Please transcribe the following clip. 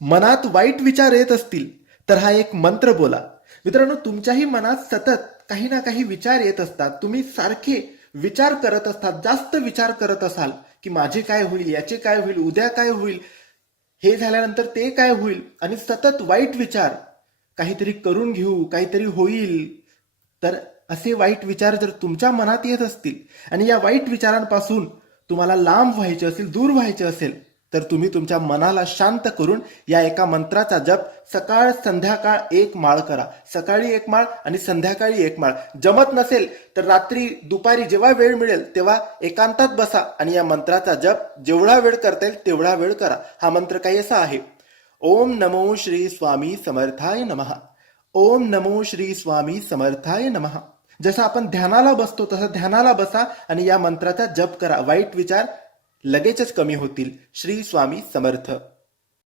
मनात वाईट विचार येत असतील तर हा एक मंत्र बोला. मित्रांनो, तुमच्याही मनात सतत काही ना काही विचार येत असतात. तुम्ही सारखे विचार करत असतात, जास्त विचार करत असाल की माझे काय होईल, याचे काय होईल, उद्या काय होईल, हे झाल्यानंतर ते काय होईल, आणि सतत वाईट विचार, काहीतरी करून घेऊ, काहीतरी होईल. तर असे वाईट विचार जर तुमच्या मनात येत असतील आणि या वाईट विचारांपासून तुम्हाला लांब व्हायचे असेल, दूर व्हायचे असेल, तर तुम्ही तुमच्या मनाला शांत करून या एका मंत्राचा जप सकाळ संध्याकाळ 1 माळ करा. सकाळी 1 माळ आणि संध्याकाळी 1 माळ. जमत नसेल तर रात्री दुपारी जेव्हा वेळ मिळेल तेव्हा एकांतात बसा आणि या मंत्राचा जप जेवढा वेळ करता येईल तेवढा वेळ करा. हा मंत्र काही असा आहे: ओम नमो श्री स्वामी समर्थाय नमः. ओम नमो श्री स्वामी समर्थाय नमः. जसं आपण ध्यानाला बसतो तसं ध्यानाला बसा आणि या मंत्राचा जप करा. वाईट विचार लगेचच कमी होतील. श्री स्वामी समर्थ.